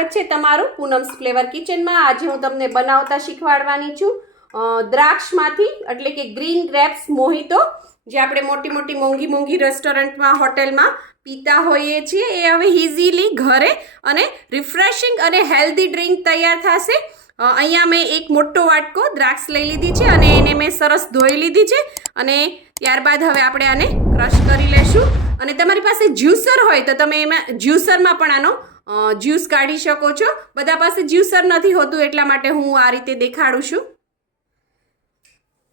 સ્વાગત છે તમારું પૂનમ્સ ફ્લેવર કિચનમાં। આજે હું તમને બનાવતા શીખવાડવાની છું દ્રાક્ષમાંથી એટલે કે ગ્રીન ગ્રેપ્સ મોહિતો, જે આપણે મોટી મોટી મોંઘી રેસ્ટોરન્ટમાં હોટેલમાં પીતા હોઈએ છીએ। એ હવે ઇઝીલી ઘરે અને રિફ્રેશિંગ અને હેલ્ધી ડ્રિંક તૈયાર થશે। અહીંયા મેં એક મોટો વાટકો દ્રાક્ષ લઈ લીધી છે અને એને મેં સરસ ધોઈ લીધી છે અને ત્યારબાદ હવે આપણે આને ક્રશ કરી લેશું। અને તમારી પાસે જ્યુસર હોય તો તમે એમાં જ્યુસરમાં પણ આનો જ્યુસ કાઢી શકો છો। બધા પાસે જ્યુસર નથી હોતું એટલા માટે હું આ રીતે દેખાડું છું।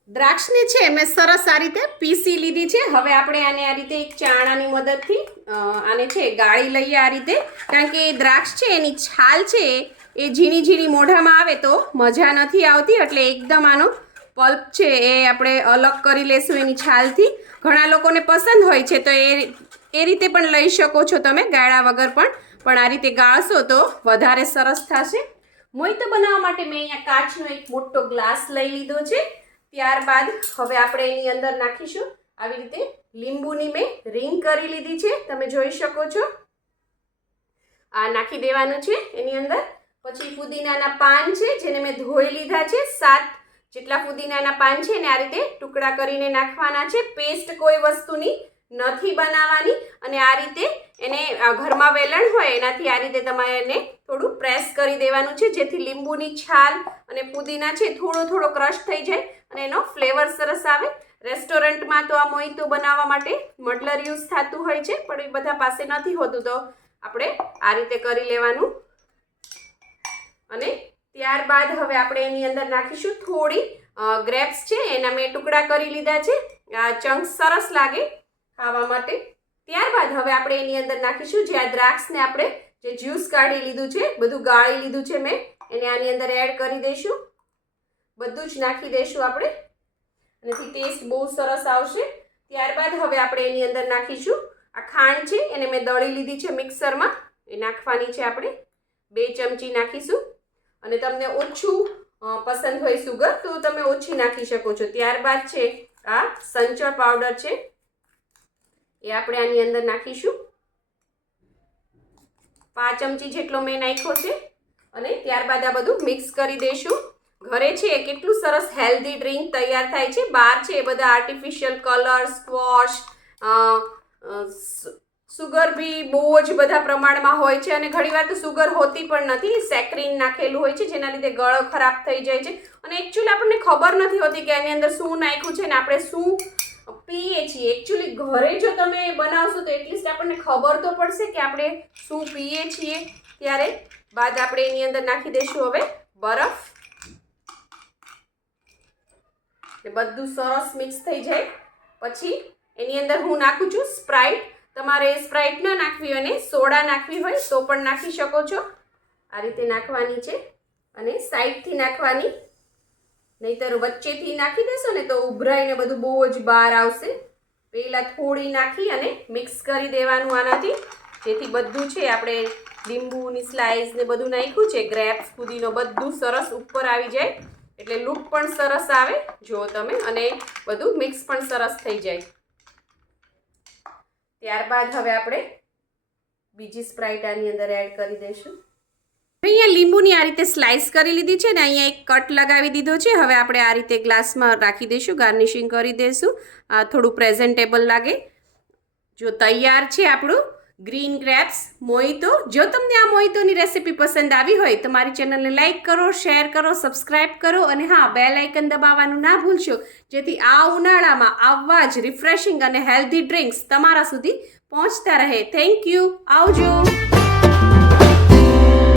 દ્રાક્ષને છે મેં સરસ આ રીતે પીસી લીધી છે। હવે આપણે આને આ રીતે એક ચાણાની મદદથી આને છે ગાળી લઈએ આ રીતે, કારણ કે દ્રાક્ષ છે એની છાલ છે એ ઝીણી ઝીણી મોઢામાં આવે તો મજા નથી આવતી, એટલે એકદમ આનો પલ્પ છે એ આપણે અલગ કરી લેશું એની છાલથી। ઘણા લોકોને પસંદ હોય છે તો એ રીતે પણ લઈ શકો છો તમે, ગાળા વગર પણ આ રીતે ગાળશો તો વધારે સરસ થશે। મોહિતો બનાવવા માટે મેં અહીંયા કાચનો એક મોટો ગ્લાસ લઈ લીધો છે। ત્યારબાદ હવે આપણે એની અંદર નાખીશું આવી રીતે લીંબુની મેં રિંગ કરી લીધી છે, તમે જોઈ શકો છો। આ નાખી દેવાનું છે એની અંદર। પછી ફુદીનાના પાન છે જેને મેં ધોઈ લીધા છે, 7 જેટલા ફુદીનાના પાન છે એને આ રીતે ટુકડા કરીને નાખવાના છે। પેસ્ટ કોઈ વસ્તુની નથી બનાવવાની અને આ રીતે એને ઘરમાં વેલણ હોય એનાથી આ રીતે તમારે એને થોડું પ્રેસ કરી દેવાનું છે, જેથી લીંબુની છાલ અને ફુદીના છે થોડો ક્રશ થઈ જાય અને એનો ફ્લેવર સરસ આવે। રેસ્ટોરન્ટમાં તો આ મોહિતો બનાવવા માટે મડલર યુઝ થતું હોય છે, પણ એ બધા પાસે નથી હોતું તો આપણે આ રીતે કરી લેવાનું। અને ત્યારબાદ હવે આપણે એની અંદર નાખીશું થોડી ગ્રેપ્સ છે, એના મેં ટુકડા કરી લીધા છે, આ ચંક્સ સરસ લાગે ખાવા માટે। ત્યારબાદ હવે આપણે એની અંદર નાખીશું જે આ દ્રાક્ષને આપણે જે જ્યુસ કાઢી લીધું છે, બધું ગાળી લીધું છે મેં, એને આની અંદર એડ કરી દઈશું। બધું જ નાખી દઈશું આપણે, એનાથી ટેસ્ટ બહુ સરસ આવશે। ત્યારબાદ હવે આપણે એની અંદર નાખીશું આ ખાંડ છે, એને મેં દળી લીધી છે મિક્સરમાં, એ નાખવાની છે આપણે 2 ચમચી નાખીશું। અને તમને ઓછું પસંદ હોય સુગર તો તમે ઓછી નાખી શકો છો। ત્યારબાદ છે આ સંચળ પાવડર છે એ આપણે આની અંદર નાખીશું, 5 ચમચી જેટલો મેં નાખ્યો છે। અને ત્યારબાદ આ બધું મિક્સ કરી દઈશું। ઘરે છે કેટલું સરસ હેલ્ધી ડ્રિંક તૈયાર થાય છે, બહાર છે એ બધા આર્ટિફિશિયલ કલર, સ્ક્વોશ, સુગર બી બહુ જ બધા પ્રમાણમાં હોય છે અને ઘણીવાર તો સુગર હોતી પણ નથી, સેક્રીન નાખેલું હોય છે જેના લીધે ગળો ખરાબ થઈ જાય છે અને એકચ્યુઅલી આપણને ખબર નથી હોતી કે એની અંદર શું નાખ્યું છે ને આપણે શું પીએ છીએ। એકચ્યુઅલી ઘરે જો તમે બનાવશો તો એટલીસ્ટ આપણને ખબર તો પડશે કે આપણે શું પીએ છીએ। ત્યારે બાદ આપણે એની અંદર નાખી દઈશું હવે બરફ, બધું સરસ મિક્સ થઈ જાય પછી એની અંદર હું નાખું છું સ્પ્રાઇટ। તમારે સ્પ્રાઇટ ના નાખવી હોય અને સોડા નાખવી હોય તો પણ નાખી શકો છો। આ રીતે નાખવાની છે અને સાઈડથી નાખવાની, નહીતર વચ્ચેથી નાખી દેશો ને તો ઉભરાઈને બધું બહુ જ બહાર આવશે। પહેલાં થોડી નાખી અને મિક્સ કરી દેવાનું આનાથી, જેથી બધું છે આપણે લીંબુની સ્લાઇસ ને બધું નાખ્યું છે, ગ્રેપ્સ, ફુદીનો બધું સરસ ઉપર આવી જાય, એટલે લુક પણ સરસ આવે જો તમે, અને બધું મિક્સ પણ સરસ થઈ જાય। ત્યારબાદ હવે આપણે બીજી સ્પ્રાઇટ આની અંદર એડ કરી દઈશું। અહીંયા લીંબુની આ રીતે સ્લાઇસ કરી લીધી છે ને અહીંયા એક કટ લગાવી દીધો છે। હવે આપણે આ રીતે ગ્લાસમાં રાખી દઈશું, ગાર્નિશિંગ કરી દઈશું, થોડું પ્રેઝન્ટેબલ લાગે। જો તૈયાર છે આપણું ગ્રીન ગ્રેપ્સ મોહિતો। જો તમને આ મોહિતોની રેસિપી પસંદ આવી હોય તો મારી ચેનલને લાઇક કરો, શેર કરો, સબસ્ક્રાઇબ કરો અને હા, બેલ આઇકન દબાવવાનું ના ભૂલશો, જેથી આ ઉનાળામાં આવા જ રિફ્રેશિંગ અને હેલ્ધી ડ્રિંક્સ તમારા સુધી પહોંચતા રહે। થેન્ક યુ, આવજો।